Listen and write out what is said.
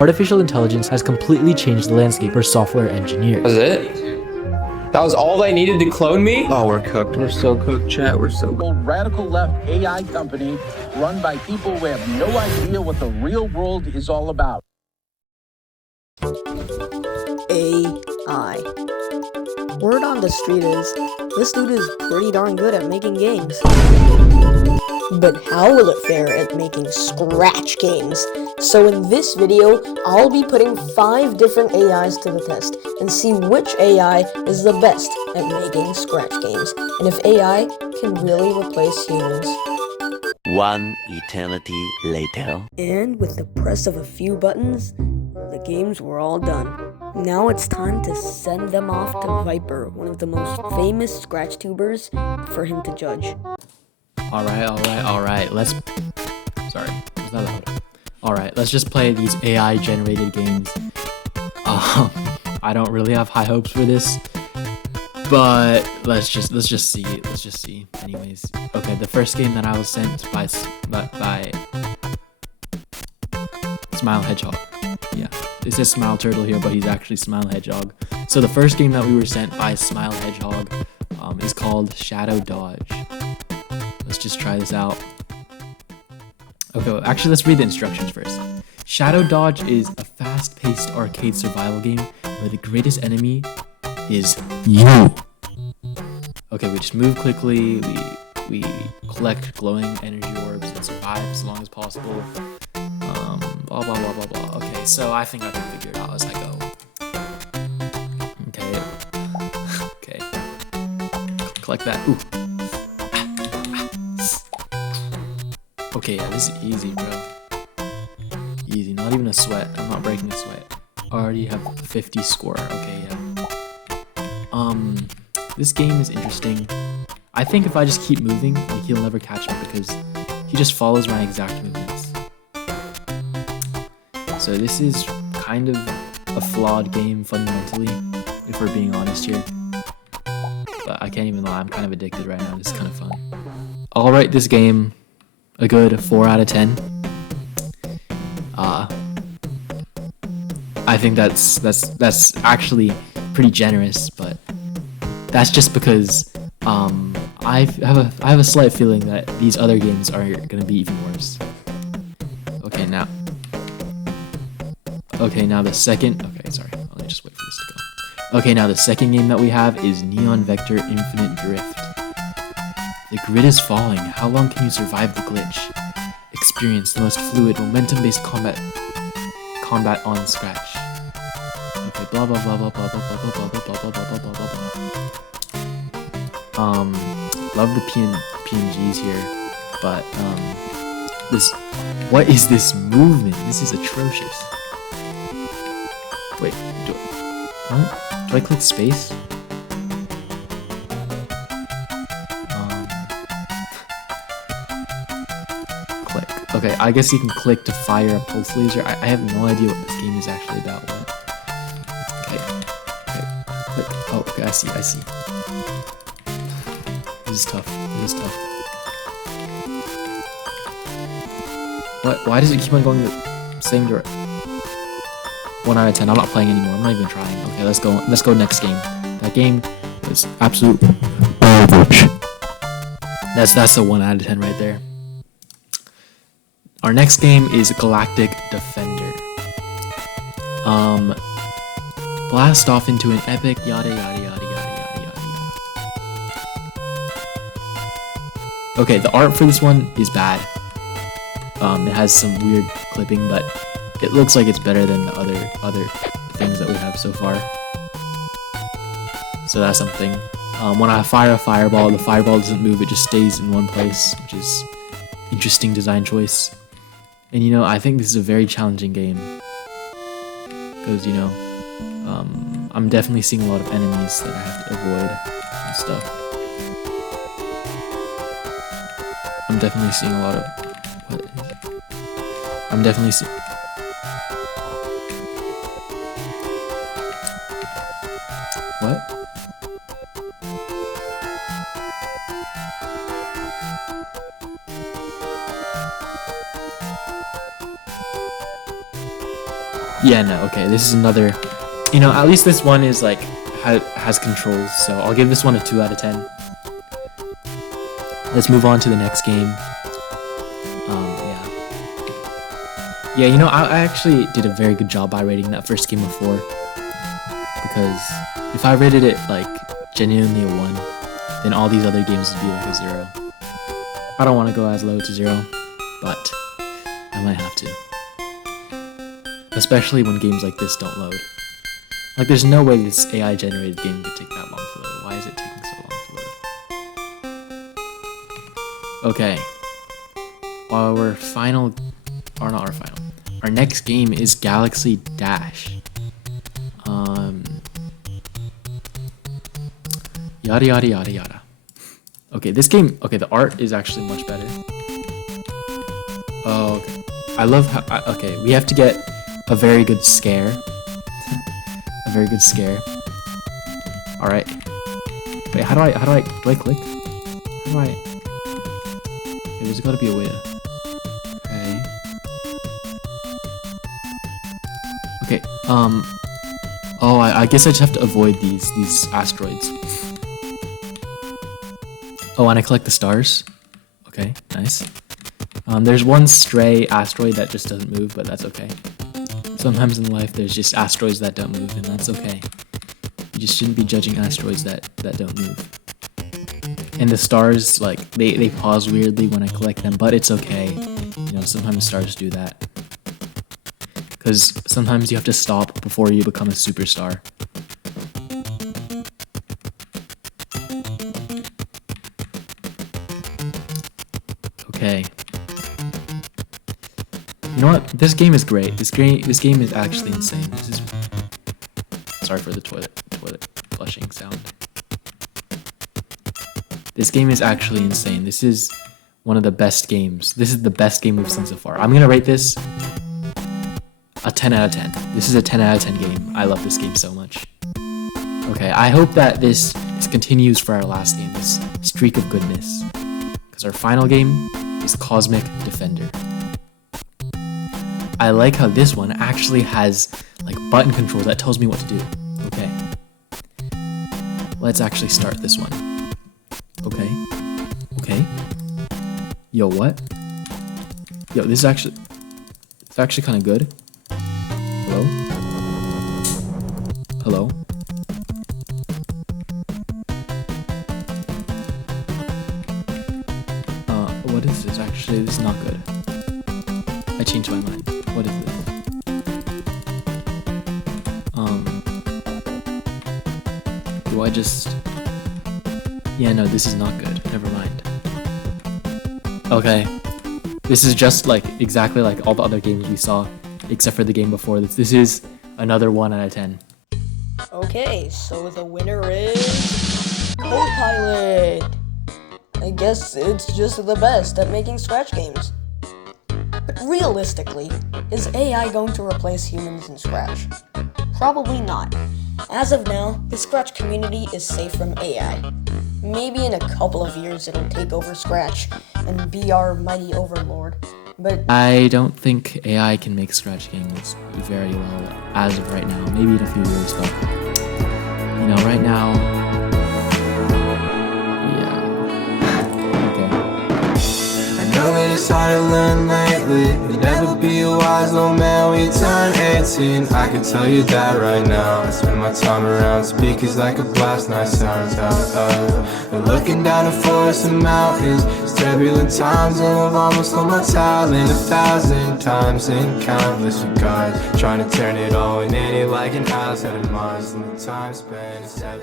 Artificial intelligence has completely changed the landscape for software engineers. That was it? That was all they needed to clone me? Oh, we're cooked. We're so cooked, chat. We're so cooked. Radical left AI company run by people who have no idea what the real world is all about. AI. Word on the street is, this dude is pretty darn good at making games. But how will it fare at making scratch games? So in this video, I'll be putting 5 different AIs to the test and see which AI is the best at making scratch games, and if AI can really replace humans. One eternity later. And with the press of a few buttons, the games were all done. Now it's time to send them off to Viiperrr, one of the most famous scratch tubers, for him to judge. Alright, let's... Sorry, was that loud? Alright, let's just play these AI-generated games. I don't really have high hopes for this, but let's just see. Anyways, okay, the first game that I was sent by Smile Hedgehog. Yeah, it says Smile Turtle here, but he's actually Smile Hedgehog. So the first game that we were sent by Smile Hedgehog is called Shadow Dodge. Let's just try this out. Okay, actually, let's read the instructions first. Shadow Dodge is a fast-paced arcade survival game where the greatest enemy is you. Okay, we just move quickly, we collect glowing energy orbs and survive as long as possible. Blah, blah, blah, blah, blah. Okay, so I think I can figure it out as I go. Okay. Collect that. Ooh. Okay, yeah, this is easy, bro. Easy, not even a sweat. I'm not breaking a sweat. Already have 50 score. Okay, yeah. This game is interesting. I think if I just keep moving, like, he'll never catch me because he just follows my exact movements. So this is kind of a flawed game fundamentally, if we're being honest here. But I can't even lie, I'm kind of addicted right now. This is kind of fun. I'll rate this game a good 4 out of 10. I think that's actually pretty generous, but that's just because I have a slight feeling that these other games are gonna be even worse. Okay, now the second. Okay, sorry. Let me just wait for this to go. Okay, now the second game that we have is Neon Vector Infinite Drift. The grid is falling. How long can you survive the glitch? Experience the most fluid, momentum-based combat on Scratch. Okay, blah blah blah blah blah blah blah blah blah blah blah blah blah blah blah. Love the PNGs here, but what is this movement? This is atrocious. Wait, do I click space? Click. Okay, I guess you can click to fire a pulse laser. I have no idea what this game is actually about. Okay. Click. Oh, okay, I see. This is tough. What? Why does it keep on going the same direction? 1 out of 10. I'm not playing anymore. I'm not even trying. Okay, let's go next game. That game is absolute garbage. That's a 1 out of 10 right there. Our next game is Galactic Defender. Blast off into an epic yada yada yada yada yada yada yada. Okay, the art for this one is bad. It has some weird clipping, but it looks like it's better than the other things that we have so far. So that's something. When I fire a fireball, the fireball doesn't move, it just stays in one place, which is interesting design choice. And you know, I think this is a very challenging game. Because, you know, I'm definitely seeing a lot of enemies that I have to avoid and stuff. I'm definitely seeing a lot of... What is it? I'm definitely seeing... What? Yeah, no, okay, this is another, you know, at least this one is like, has controls, so I'll give this one a 2 out of 10. Let's move on to the next game. Yeah, you know, I actually did a very good job by rating that first game of 4. Because if I rated it, like, genuinely a 1, then all these other games would be like a 0. I don't want to go as low to 0, but I might have to. Especially when games like this don't load. Like, there's no way this AI-generated game could take that long to load. Why is it taking so long to load? Okay. Our next game is Galaxy Dash. Yada yada yada yada. Okay, this game, okay, the art is actually much better. Oh, okay. I love how, okay, we have to get a very good scare. A very good scare. Alright. Wait, how do I click? How do I? Okay, there's gotta be a way to. Okay. Oh, I guess I just have to avoid these asteroids. Oh, and I collect the stars. Okay, nice. There's one stray asteroid that just doesn't move, but that's okay. Sometimes in life, there's just asteroids that don't move, and that's okay. You just shouldn't be judging asteroids that don't move. And the stars, like, they pause weirdly when I collect them, but it's okay. You know, sometimes stars do that. Because sometimes you have to stop before you become a superstar. Okay. You know what? This game is great. This game is actually insane. This is. Sorry for the toilet flushing sound. This game is actually insane. This is one of the best games. This is the best game we've seen so far. I'm gonna rate this a 10 out of 10. This is a 10 out of 10 game. I love this game so much. Okay, I hope that this continues for our last game, this streak of goodness. Because our final game is Cosmic Defender. I like how this one actually has like button control that tells me what to do. Okay. Let's actually start this one. Okay. Yo, what? Yo, this is actually kind of good. Hello? What is this? Actually, this is not good. I changed my mind. What is this? Do I just... Yeah, no, this is not good. Never mind. Okay. This is just like exactly like all the other games we saw, except for the game before this. This is another 1 out of 10. Okay, so the winner is Copilot. I guess it's just the best at making Scratch games. But realistically, is AI going to replace humans in Scratch? Probably not. As of now, the Scratch community is safe from AI. Maybe in a couple of years it'll take over Scratch and be our mighty overlord, but I don't think AI can make Scratch games very well as of right now. Maybe in a few years, but you know, right now, yeah. Okay. I know that it's hard to learn lately. You'll never be a wise old man when you turn 18. I can tell you that right now. I spend my time around speakers like a blast, nice sounds and looking down the forest and mountains. It's turbulent times and I've almost lost my talent 1,000 times in countless regards. Trying to turn it all in any like an house out of Mars, and the time span is 7